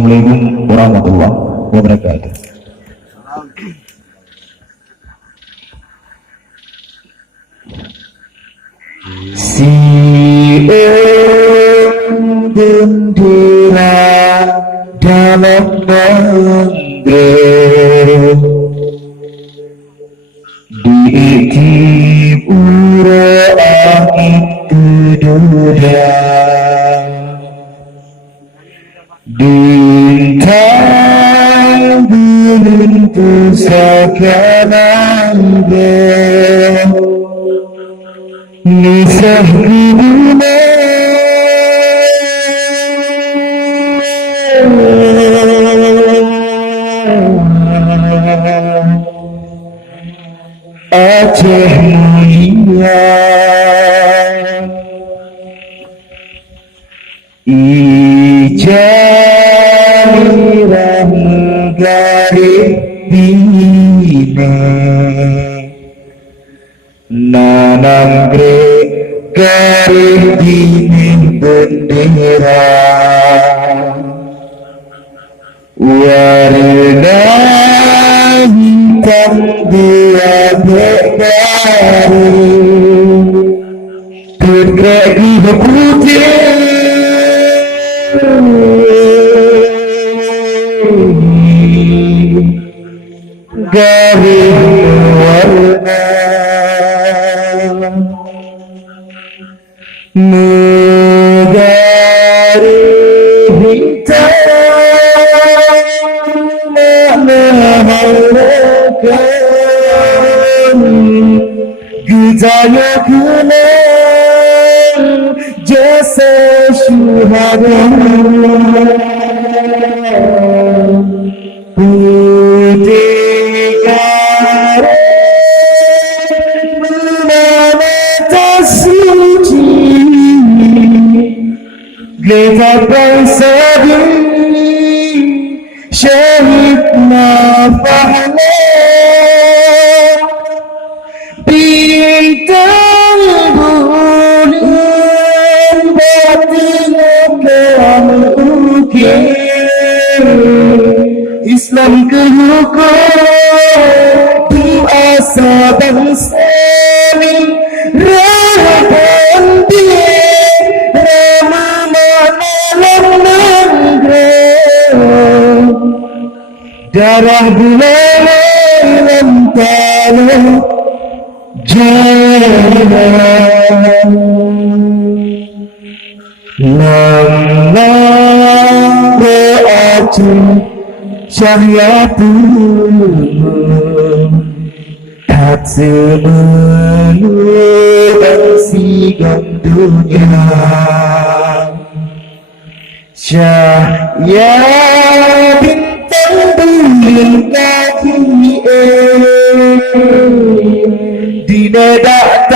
Assalamualaikum warahmatullahi wabarakatuh. Si bendera dalam negeri diikip angin keduda bintang bulan pusakanan nisah guna Aceh mulia ijarah negari bina nanam garis dinding bendera warna hitam dia baru bergerak di putih garis warna negara hitam menaharkan gejala kenang jasa syuhada putih garis menata suci Glekat bangsa diri syahid nafahnya bintang bulan batin kelam ukir Islam kehukum asa bangsa ni rahaban dia darah bulan tanah jalan lam beacu cahaya pun tak semenuh sigang dunia cahaya bintang bulan kaki dina tak